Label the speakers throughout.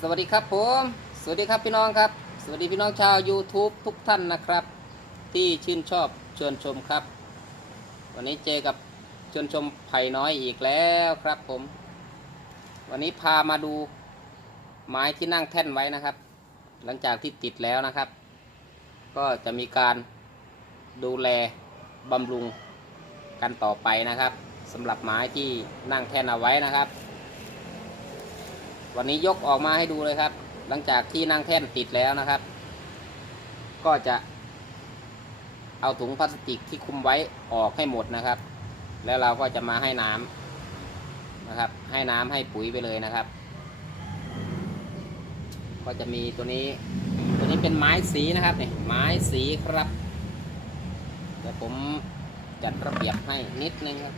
Speaker 1: สวัสดีครับผม สวัสดีครับพี่น้องครับ สวัสดีพี่น้องชาว YouTube ทุกท่านนะครับ ที่ชื่นชอบเชิญชมครับ วันนี้เจอกับเชิญชมไผ่น้อยอีกแล้วครับผม วันนี้พามาดูไม้ที่นั่งแท่นไว้นะครับ หลังจากที่ติดแล้วนะครับ ก็จะมีการดูแลบำรุงกันต่อไปนะครับสำหรับไม้ที่นั่งแท่นเอาไว้นะครับ วันนี้ยกออกมาให้ดูเลยครับ หลังจากที่นั่งแท่นติดแล้วนะครับ ก็จะเอาถุงพลาสติกที่คุมไว้ออกให้หมดนะครับ แล้วเราก็จะมาให้น้ำนะครับ ให้น้ำให้ปุ๋ยไปเลยนะครับ ก็จะมีตัวนี้ ตัวนี้เป็นไม้สีนะครับเนี่ยไม้สีครับเดี๋ยวผมจัดระเบียบให้นิดนึงครับ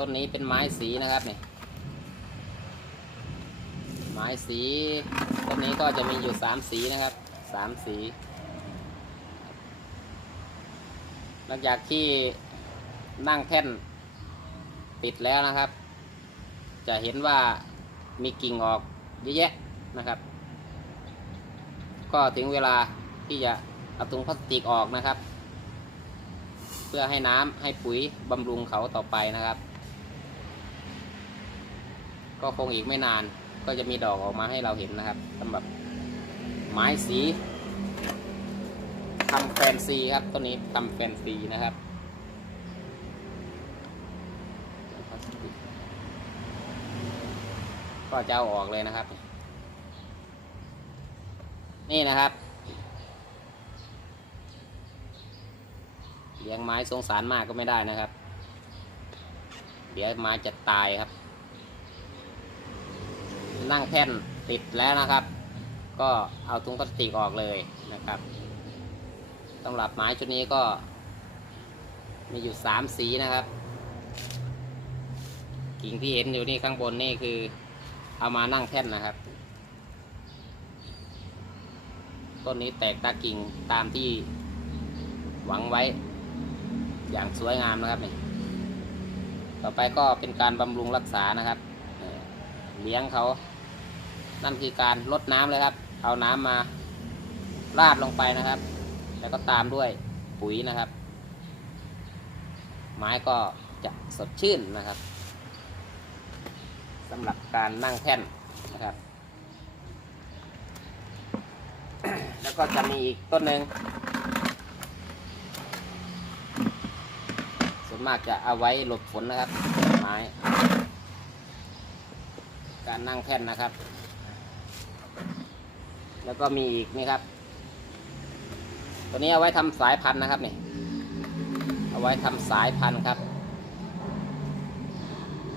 Speaker 1: ต้นนี้เป็นไม้สีนะครับเนี่ยไม้สีต้นนี้ก็จะมีอยู่สามสีนะครับสามสีหลังจากที่นั่งแท่นติดแล้วนะครับ จะเห็นว่ามีกิ่งออกเยอะแยะนะครับ ก็ถึงเวลาที่จะเอาถุงพลาสติกออกนะครับ เพื่อให้น้ำให้ปุ๋ยบำรุงเขาต่อไปนะครับ ก็คงอีกไม่นานก็จะมีดอกออกมาให้เราเห็นนะครับสำหรับไม้สีทำแฟนซีครับต้นนี้ทำแฟนซีนะครับก็จะเอาออกเลยนะครับ นี่นะครับเลี้ยงไม้สงสารมากก็ไม่ได้นะครับ เดี๋ยวไม้จะตายครับ นั่งแท่นติดแล้วนะครับ ก็เอาถุงพลาสติกออกเลยนะครับสำหรับไม้ชุดนี้ก็ มีอยู่สามสีนะครับ กิ่งที่เห็นอยู่นี่ข้างบนนี่คือเอามานั่งแท่นนะครับ ต้นนี้แตกตากิ่งตามที่หวังไว้อย่างสวยงามนะครับนี่ต่อไปก็เป็นการบำรุงรักษานะครับเอ่อเลี้ยงเขา นั่นคือการลดน้ำเลยครับ เอาน้ำมาราดลงไปนะครับ แล้วก็ตามด้วยปุ๋ยนะครับ ไม้ก็จะสดชื่นนะครับสำหรับการนั่งแท่นนะครับ แล้วก็จะมีอีกต้นหนึ่งส่วนมากจะเอาไว้หลบฝนนะครับไม้การนั่งแท่นนะครับ แล้วก็มีอีกนี่ครับ ตัวนี้เอาไว้ทำสายพันธุ์นะครับนี่เอาไว้ทำสายพันธุ์ครับ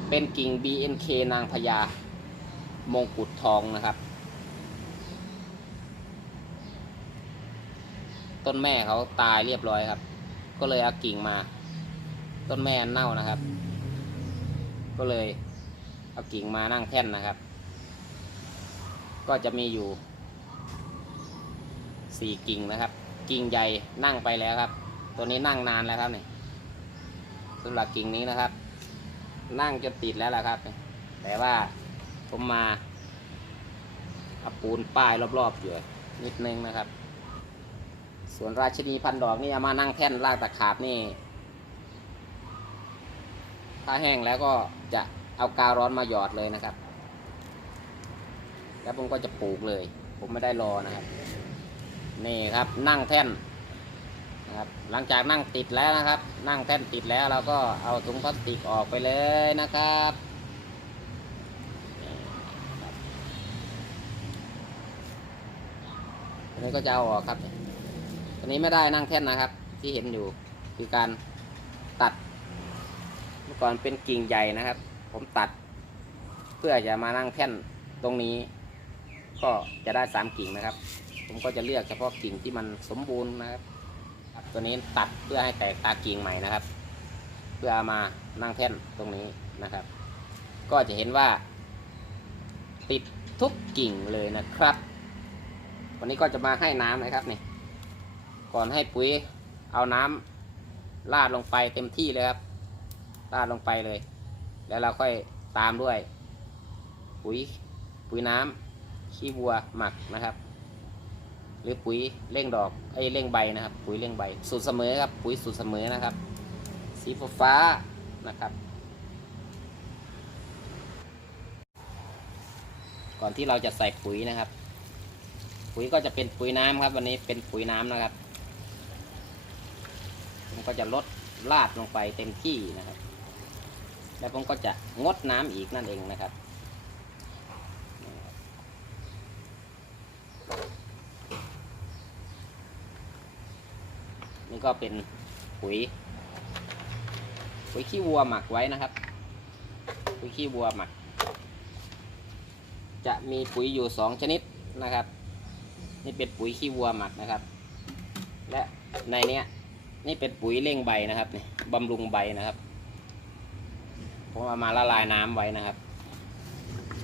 Speaker 1: เป็นกิ่ง BNK นางพญามงกุฎทองนะครับ ต้นแม่เขาตายเรียบร้อยครับ ก็เลยเอากิ่งมา ต้นแม่เน่านะครับ ก็เลยเอากิ่งมานั่งแท่นนะครับ ก็จะมีอยู่ สี่กิ่งนะครับ กิ่งใหญ่นั่งไปแล้วครับ ตัวนี้นั่งนานแล้วครับนี่สำหรับกิ่งนี้นะครับ นั่งจนติดแล้วล่ะครับ แต่ว่าผมมาเอาปูนป้ายรอบๆอยู่นิดนึงนะครับ ส่วนราชินีพันดอกนี่เอามานั่งแท่นรากตะขาบนี่ ถ้าแห้งแล้วก็จะเอากาวร้อนมาหยอดเลยนะครับ แล้วผมก็จะปลูกเลย ผมไม่ได้รอนะครับ นี่ครับนั่งแท่นนะครับหลังจากนั่งติดแล้วนะครับ นั่งแท่นติดแล้วเราก็เอาถุงพลาสติกออกไปเลยนะครับอันนี้ก็จะเอาออกครับอันนี้ไม่ได้นั่งแท่นนะครับ ที่เห็นอยู่คือการตัด เมื่อก่อนเป็นกิ่งใหญ่นะครับ ผมตัด เพื่อจะมานั่งแท่นตรงนี้ ก็จะได้สามกิ่งนะครับ ผมก็จะเลือกเฉพาะกิ่งที่มันสมบูรณ์นะครับตัวนี้ตัดเพื่อให้แตกตากิ่งใหม่นะครับ เพื่อามานั่งแท่นตรงนี้นะครับ ก็จะเห็นว่า ติดทุกกิ่งเลยนะครับ วันนี้ก็จะมาให้น้ำนะครับนี่ก่อนให้ปุ๋ยเอาน้ำราดลงไปเต็มที่เลยครับราดลงไปเลย แล้วเราค่อยตามด้วย ปุ๋ยปุ๋ยน้ำขี้วัวหมักนะครับ หรือปุ๋ยเร่งดอกไอ้เร่งใบนะครับ ปุ๋ยเร่งใบ สูตรเสมอครับ ปุ๋ยสูตรเสมอนะครับ สีฟ้านะครับ ก่อนที่เราจะใส่ปุ๋ยนะครับ ปุ๋ยก็จะเป็นปุ๋ยน้ำครับวันนี้เป็นปุ๋ยน้ำนะครับมันก็จะลดลาดลงไปเต็มที่นะครับ แล้วผมก็จะงดน้ำอีกนั่นเองนะครับ ก็เป็นปุ๋ยปุ๋ยขี้วัวหมักไว้นะครับ ปุ๋ยขี้วัวหมัก จะมีปุ๋ยอยู่สองชนิดนะครับ นี่เป็นปุ๋ยขี้วัวหมักนะครับ และในเนี้ยนี่เป็นปุ๋ยเร่งใบนะครับนี่บำรุงใบนะครับผมเอามาละลายน้ำไว้นะครับ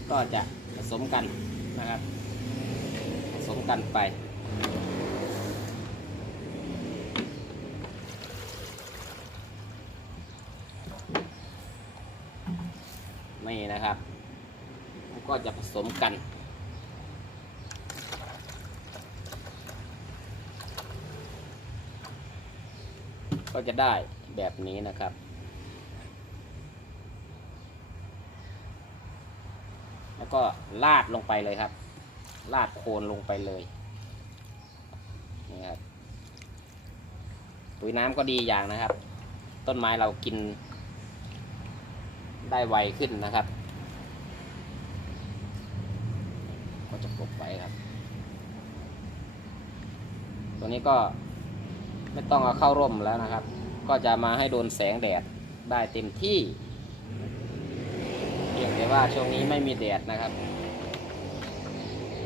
Speaker 1: ก็จะผสมกันนะครับ ผสมกันไป นี่นะครับก็จะผสมกัน ก็จะได้แบบนี้นะครับแล้วก็ลาดลงไปเลยครับ ลาดโคนลงไปเลยนี่ครับปุ๋ยน้ำก็ดีอย่างนะครับ ต้นไม้เรากิน ได้ไวขึ้นนะครับ ก็จะกลบไว้ครับ ตัวนี้ก็ไม่ต้องเอาเข้าร่มแล้วนะครับ ก็จะมาให้โดนแสงแดดได้เต็มที่เพียงแต่ว่าช่วงนี้ไม่มีแดดนะครับ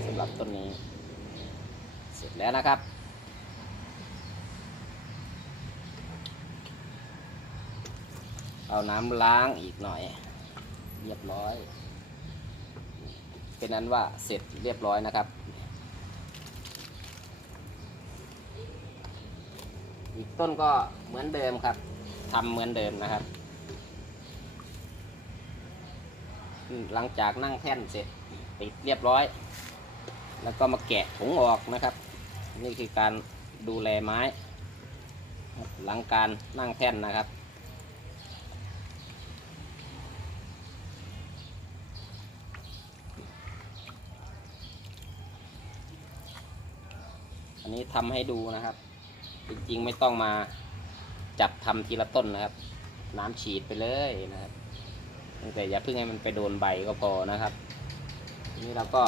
Speaker 1: สำหรับต้นนี้ เสร็จแล้วนะครับ เอาน้ำล้างอีกหน่อย เรียบร้อย เป็นนั้นว่าเสร็จเรียบร้อยนะครับ อีกต้นก็เหมือนเดิมครับทำเหมือนเดิมนะครับ หลังจากนั่งแท่นเสร็จปิดเรียบร้อย แล้วก็มาแกะถุงออกนะครับ นี่คือการดูแลไม้ หลังการนั่งแท่นนะครับ อันนี้ทำให้ดูนะครับ จริงๆไม่ต้องมาจับทำทีละต้นนะครับ น้ำฉีดไปเลยนะครับแต่อย่าเพิ่งให้มันไปโดนใบก็พอนะครับทีนี้เราก็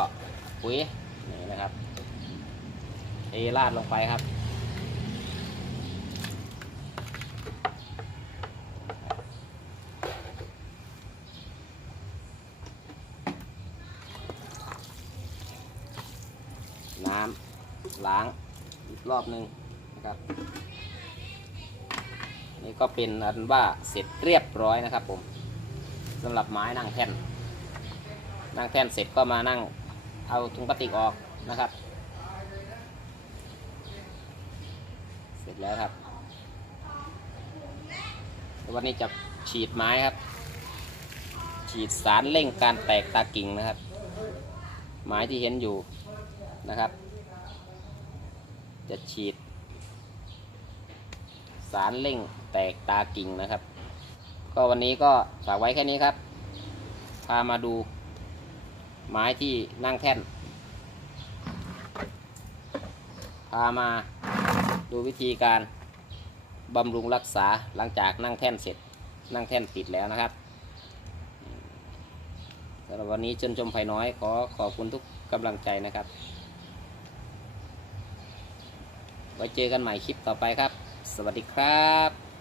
Speaker 1: ปุ๋ยนี่นะครับเทราดลงไปครับน้ำล้าง อีกรอบหนึ่งนะครับนี่ก็เป็นอันว่าเสร็จเรียบร้อยนะครับผมสำหรับไม้นั่งแท่น นั่งแท่นเสร็จก็มานั่งเอาถุงพลาสติกออกนะครับ เสร็จแล้วครับวันนี้จะฉีดไม้ครับ ฉีดสารเร่งการแตกตากิ่งนะครับ ไม้ที่เห็นอยู่นะครับ จะฉีด สารเร่งแตกตากิ่งนะครับ ก็วันนี้ก็ฝากไว้แค่นี้ครับ พามาดูไม้ที่นั่งแท่น พามาดูวิธีการบำรุงรักษาหลังจากนั่งแท่นเสร็จนั่งแท่นปิดแล้วนะครับสำหรับวันนี้ชนชมไผ่น้อยขอขอบคุณทุกกำลังใจนะครับ ไว้เจอกันใหม่คลิปต่อไปครับ สวัสดีครับ